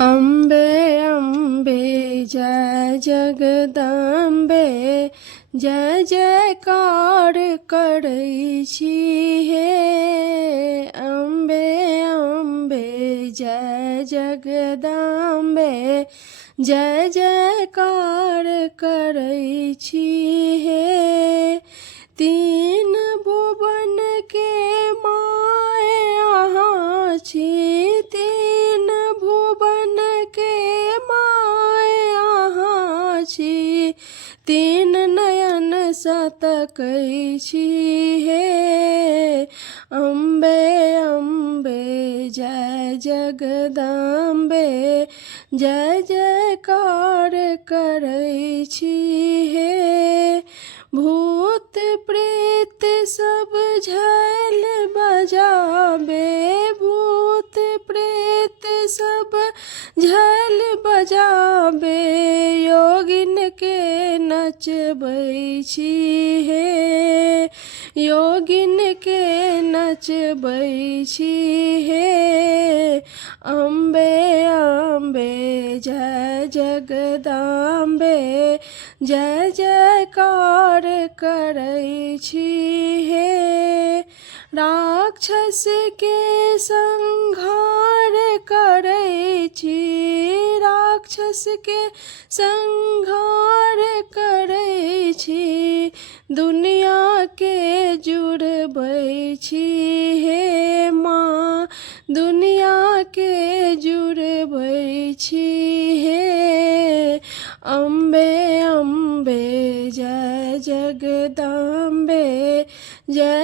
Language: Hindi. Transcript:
अम्बे अम्बे जय जगदम्बे जय जयकार करै छी हे अम्बे अम्बे जय जगदम्बे जय जयकार करै छी हे तीन भुवन के माय अहाँ छी तीन भुवन के माय अहाँ छी तीन नयन सँ तकै छी हे अम्बे अम्बे जय जगदम्बे जय जयकार करै छी हे भूत प्रेत सब झाल बजाबे भूत प्रेत सब झाल बजाबे योगिन के नचबै छी हे योगिन के नचबै छी हे अम्बे अम्बे जय जगदम्बे जय जयकार करै छी हे राक्षस के संहार करै छी राक्षस के संहार करै छी दुनिया के जुड़बै छी हे माँ दुनिया के जुड़बै छी हे अम्बे अम्बे जय जगदम्बे जय